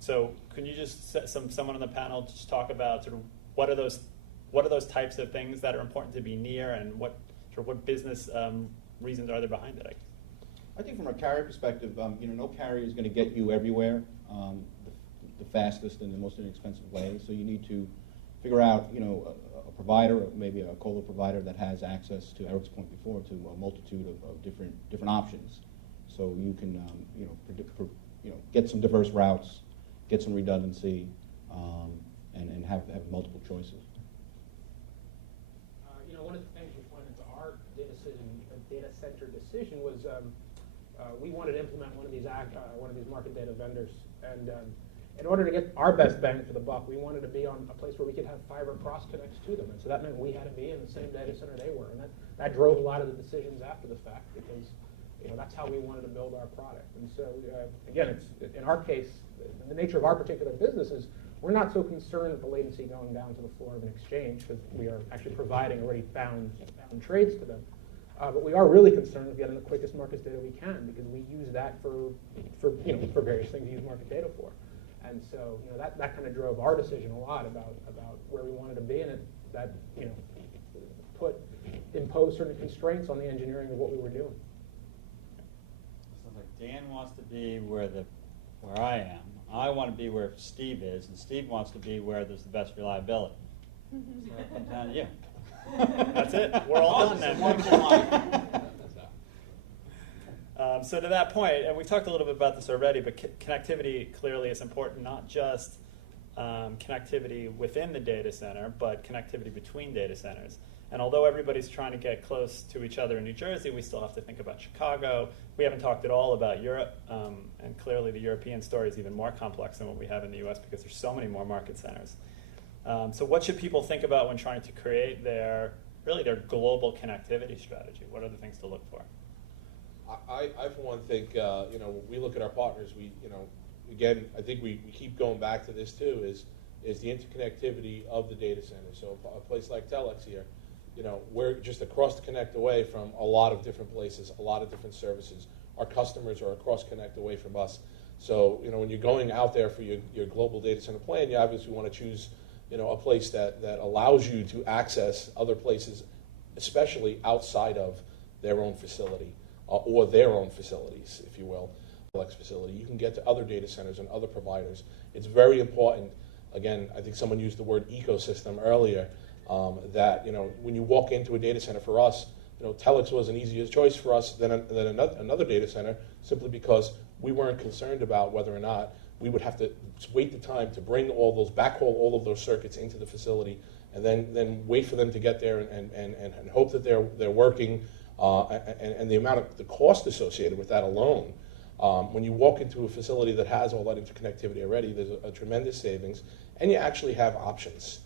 So can you just someone on the panel just talk about sort of what are those types of things that are important to be near, and what business reasons are there behind it? I think from a carrier perspective, no carrier is going to get you everywhere the fastest and the most inexpensive way. So you need to figure out, a provider, or maybe a colo provider that has access, to Eric's point before, to a multitude of different options. So you can, get some diverse routes, get some redundancy, and have multiple choices. One of the things which went into our data center decision was we wanted to implement one of these market data vendors, and in order to get our best bang for the buck, we wanted to be on a place where we could have fiber cross connects to them, and so that meant we had to be in the same data center they were, and that drove a lot of the decisions after the fact, because that's how we wanted to build our product. And so again, it's in our case, the nature of our particular business is we're not so concerned with the latency going down to the floor of an exchange, because we are actually providing already found trades to them. But we are really concerned with getting the quickest market data we can, because we use that for various things we use market data for. And so that kind of drove our decision a lot about where we wanted to be, and that imposed certain constraints on the engineering of what we were doing. So like Dan wants to be where I am. I want to be where Steve is, and Steve wants to be where there's the best reliability. So it comes down to you. That's it. We're all done then. So to that point, and we talked a little bit about this already, but connectivity clearly is important, not just connectivity within the data center, but connectivity between data centers. And although everybody's trying to get close to each other in New Jersey, we still have to think about Chicago. We haven't talked at all about Europe, and clearly the European story is even more complex than what we have in the US, because there's so many more market centers. So what should people think about when trying to create their global connectivity strategy? What are the things to look for? I for one think, when we look at our partners, again, I think we keep going back to this too, is the interconnectivity of the data center. So a place like Telex here, we're just across the connect away from a lot of different places, a lot of different services. Our customers are across connect away from us. So, when you're going out there for your global data center plan, you obviously want to choose, a place that allows you to access other places, especially outside of their own facility, or their own facilities, if you will. Telex facility. You can get to other data centers and other providers. It's very important. Again, I think someone used the word ecosystem earlier, that when you walk into a data center, for us, Telex was an easier choice for us than another data center, simply because we weren't concerned about whether or not we would have to wait the time to bring backhaul all of those circuits into the facility, and then wait for them to get there and hope that they're working, and the cost associated with that alone. When you walk into a facility that has all that interconnectivity already, there's a tremendous savings, and you actually have options,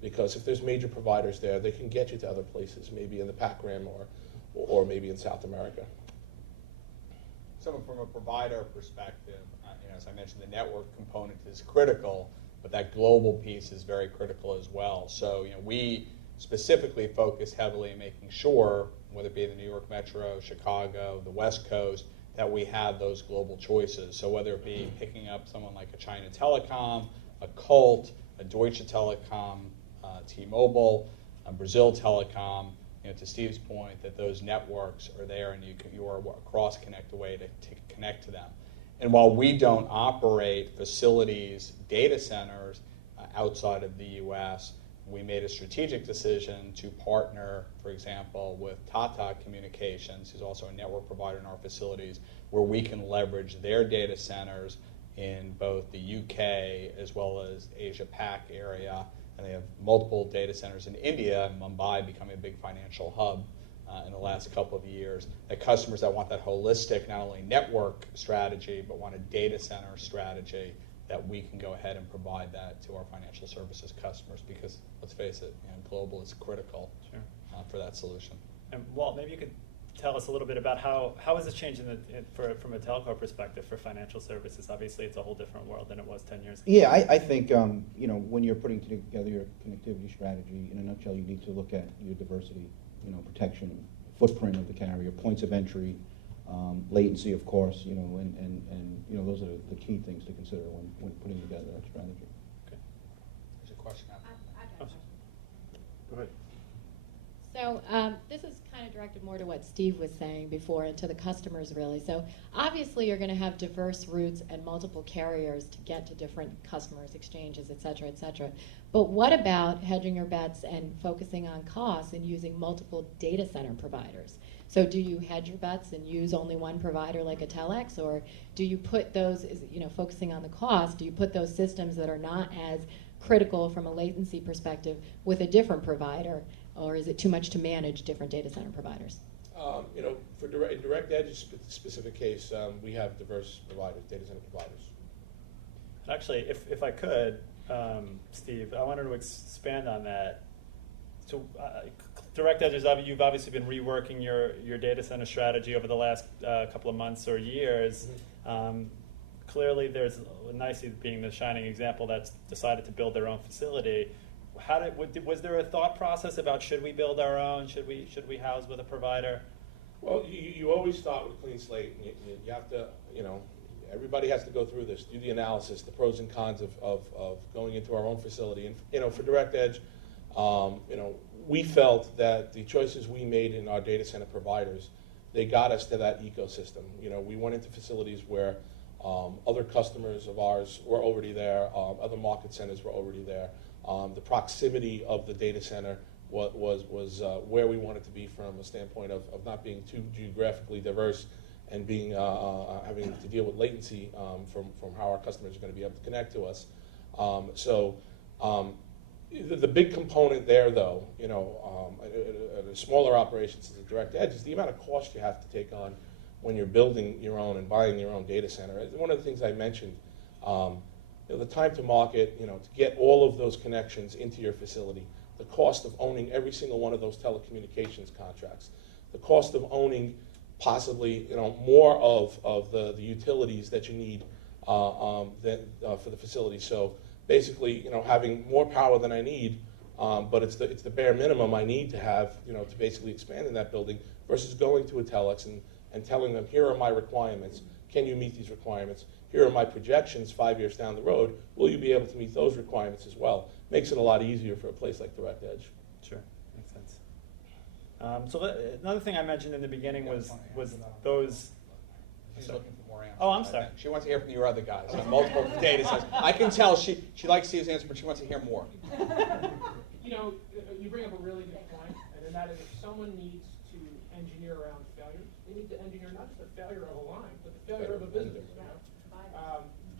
because if there's major providers there, they can get you to other places, maybe in the PAC Rim or maybe in South America. So from a provider perspective, as I mentioned, the network component is critical, but that global piece is very critical as well. So we specifically focus heavily on making sure, whether it be the New York Metro, Chicago, the West Coast, that we have those global choices. So whether it be picking up someone like a China Telecom, a Colt, a Deutsche Telekom, T-Mobile, Brazil Telecom, to Steve's point, that those networks are there and you are cross connect away to connect to them. And while we don't operate facilities, data centers outside of the U.S., we made a strategic decision to partner, for example, with Tata Communications, who's also a network provider in our facilities, where we can leverage their data centers in both the UK as well as Asia Pac area. And they have multiple data centers in India, and Mumbai becoming a big financial hub in the last couple of years. That customers that want that holistic, not only network strategy, but want a data center strategy, that we can go ahead and provide that to our financial services customers, because let's face it, global is critical for that solution. And Walt, maybe you could tell us a little bit about how is this changing from a telco perspective for financial services? Obviously, it's a whole different world than it was 10 years ago. Yeah, I think when you're putting together your connectivity strategy, in a nutshell, you need to look at your diversity, protection, footprint of the carrier, points of entry, latency, of course, you know, and you know, those are the key things to consider when putting together that strategy. There's a question out there. I've got a question. Go ahead. So this is kind of directed more to what Steve was saying before and to the customers, really. So obviously you're going to have diverse routes and multiple carriers to get to different customers, exchanges, et cetera, et cetera. But what about hedging your bets and focusing on costs and using multiple data center providers? So do you hedge your bets and use only one provider like a Telex, or do you put those, you know, focusing on the cost, do you put those systems that are not as critical from a latency perspective with a different provider? Or is it too much to manage different data center providers? You know, for direct edge specific case, we have diverse providers, data center providers. Actually, if I could, Steve, I wanted to expand on that. So, direct edges, you've obviously been reworking your data center strategy over the last couple of months or years. Clearly, there's NICE being the shining example that's decided to build their own facility. Was there a thought process about should we build our own? Should we house with a provider? Well, you always start with a clean slate. And you have to, you know, everybody has to go through this, do the analysis, the pros and cons of going into our own facility. And, you know, for direct edge, you know, we felt that the choices we made in our data center providers, they got us to that ecosystem. You know, we went into facilities where other customers of ours were already there, other market centers were already there. The proximity of the data center was where we wanted to be from a standpoint of not being too geographically diverse and being having to deal with latency from how our customers are going to be able to connect to us. The big component there, though, you know, at a smaller operations as a direct edge is the amount of cost you have to take on when you're building your own and buying your own data center. One of the things I mentioned, you know, the time to market, you know, to get all of those connections into your facility, the cost of owning every single one of those telecommunications contracts, the cost of owning possibly, you know, more of the utilities that you need for the facility. So basically, you know, having more power than I need, but it's the bare minimum I need to have, you know, to basically expand in that building versus going to a Telex and telling them, here are my requirements. Can you meet these requirements? Here are my projections 5 years down the road. Will you be able to meet those requirements as well? Makes it a lot easier for a place like Direct Edge. Sure, makes sense. So another thing I mentioned in the beginning was those. She's looking for more answers. Oh, I'm I sorry. think. She wants to hear from your other guys on multiple data sets. I can tell she likes Steve's answer, but she wants to hear more. You know, you bring up a really good point, and that is if someone needs to engineer around failures, they need to engineer not just the failure of a line, but the failure of a business. You know?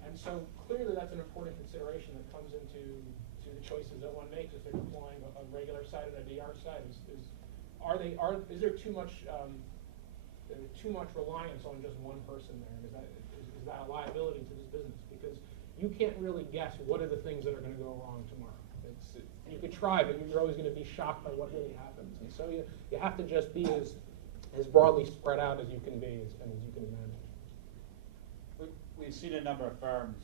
And so clearly that's an important consideration that comes into the choices that one makes if they're deploying a regular site and a DR site. Is there too much reliance on just one person there? And is that a liability to this business? Because you can't really guess what are the things that are going to go wrong tomorrow. You could try, but you're always going to be shocked by what really happens. And so you have to just be as broadly spread out as you can be and as you can imagine. We've seen a number of firms,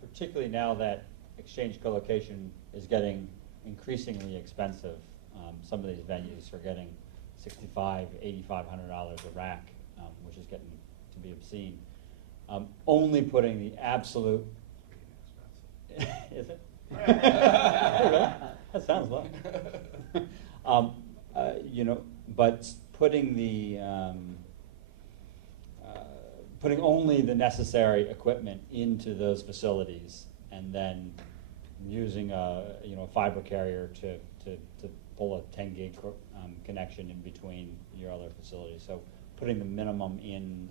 particularly now that exchange colocation is getting increasingly expensive. Some of these venues are getting $6,500, $8,500 a rack, which is getting to be obscene. Only putting the absolute. Is it? That sounds low. You know, but putting putting only the necessary equipment into those facilities, and then using a fiber carrier to pull a 10 gig connection in between your other facilities. So putting the minimum in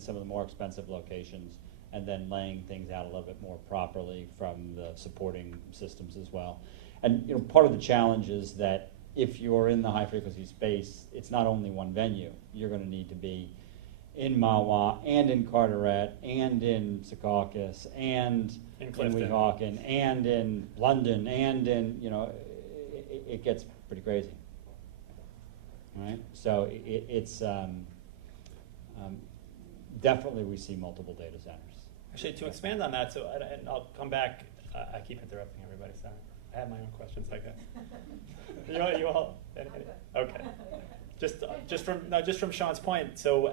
some of the more expensive locations, and then laying things out a little bit more properly from the supporting systems as well. And part of the challenge is that if you're in the high frequency space, it's not only one venue. You're going to need to be in Mahwah and in Carteret and in Secaucus and in Weehawken and in London and in, it gets pretty crazy. All right? So it's definitely we see multiple data centers. Actually, to expand on that, and I'll come back. I keep interrupting everybody. Sorry, I have my own questions. I guess. You all okay? Just from Sean's point. So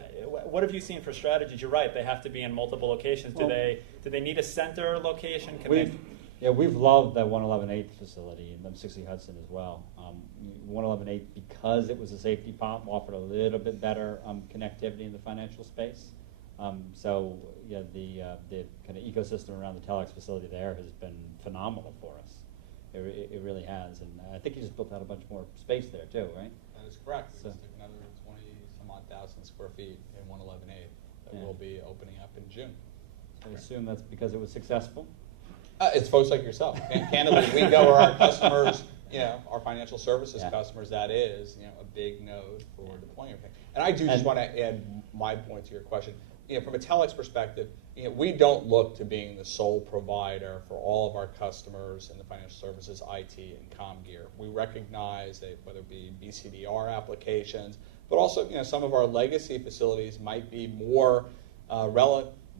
what have you seen for strategies? You're right, they have to be in multiple locations. Do Well- they need a center location? Can they? We've loved that 111.8 facility in 60 Hudson as well. 111.8, because it was a safety pump, offered a little bit better connectivity in the financial space. So yeah, the kind of ecosystem around the telex facility there has been phenomenal for us. It really has, and I think you just built out a bunch more space there too, right? That is correct. So- It's another 20 some odd thousand square feet in 111.8 that Yeah. will be opening up in June. I assume that's because it was successful. It's folks like yourself. Candidly, we go where our customers, our financial services Yeah. customers, that is, a big node for deploying everything. And I do just And- want to add my point to your question. From a telex perspective, we don't look to being the sole provider for all of our customers in the financial services, IT, and comm gear. We recognize that whether it be BCDR applications, but also some of our legacy facilities might be more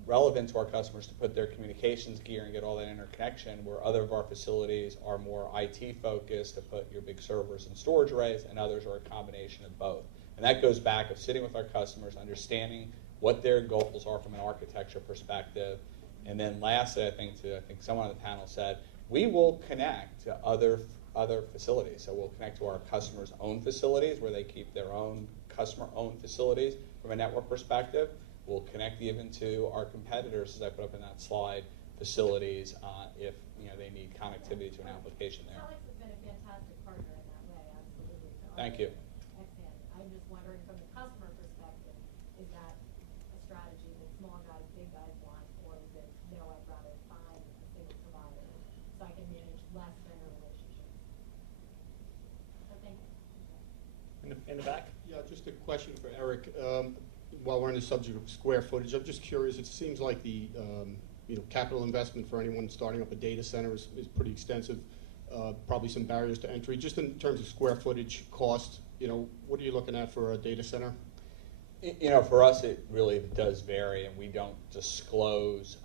relevant to our customers to put their communications gear and get all that interconnection, where other of our facilities are more IT focused to put your big servers and storage arrays, and others are a combination of both. And that goes back of sitting with our customers, understanding what their goals are from an architecture perspective. And then lastly, I think someone on the panel said, we will connect to other facilities. So we'll connect to our customers' own facilities where they keep their own customer-owned facilities from a network perspective. We'll connect even to our competitors, as I put up in that slide, facilities if they need connectivity to an application there. Alex has been a fantastic partner in that way, absolutely. So Thank you. Excellent. I'm just wondering from the customer perspective, is that a strategy that small guys, big guys want, or is it, no, I'd rather find a single provider so I can manage less vendor relationships? So thank you. In the back? Yeah, just a question for Eric. While we're on the subject of square footage, I'm just curious, it seems like the capital investment for anyone starting up a data center is pretty extensive, probably some barriers to entry. Just in terms of square footage cost, what are you looking at for a data center? For us, it really does vary, and we don't disclose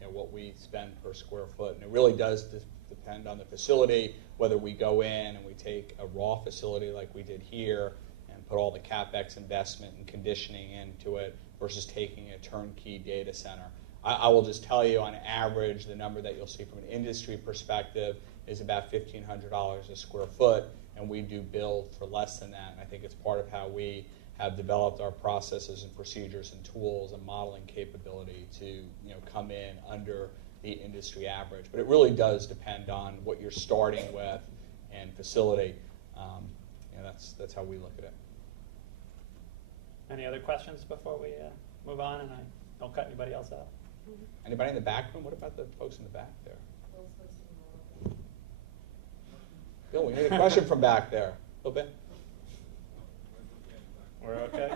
what we spend per square foot. And it really does depend on the facility, whether we go in and we take a raw facility like we did here and put all the CapEx investment and conditioning into it versus taking a turnkey data center. I will just tell you, on average, the number that you'll see from an industry perspective is about $1,500 a square foot, and we do build for less than that. And I think it's part of how we have developed our processes and procedures and tools and modeling capability to come in under the industry average. But it really does depend on what you're starting with and facility. That's how we look at it. Any other questions before we move on and I don't cut anybody else out? Anybody in the back room? What about the folks in the back there? Bill, we need a question from back there. A little bit. We're okay?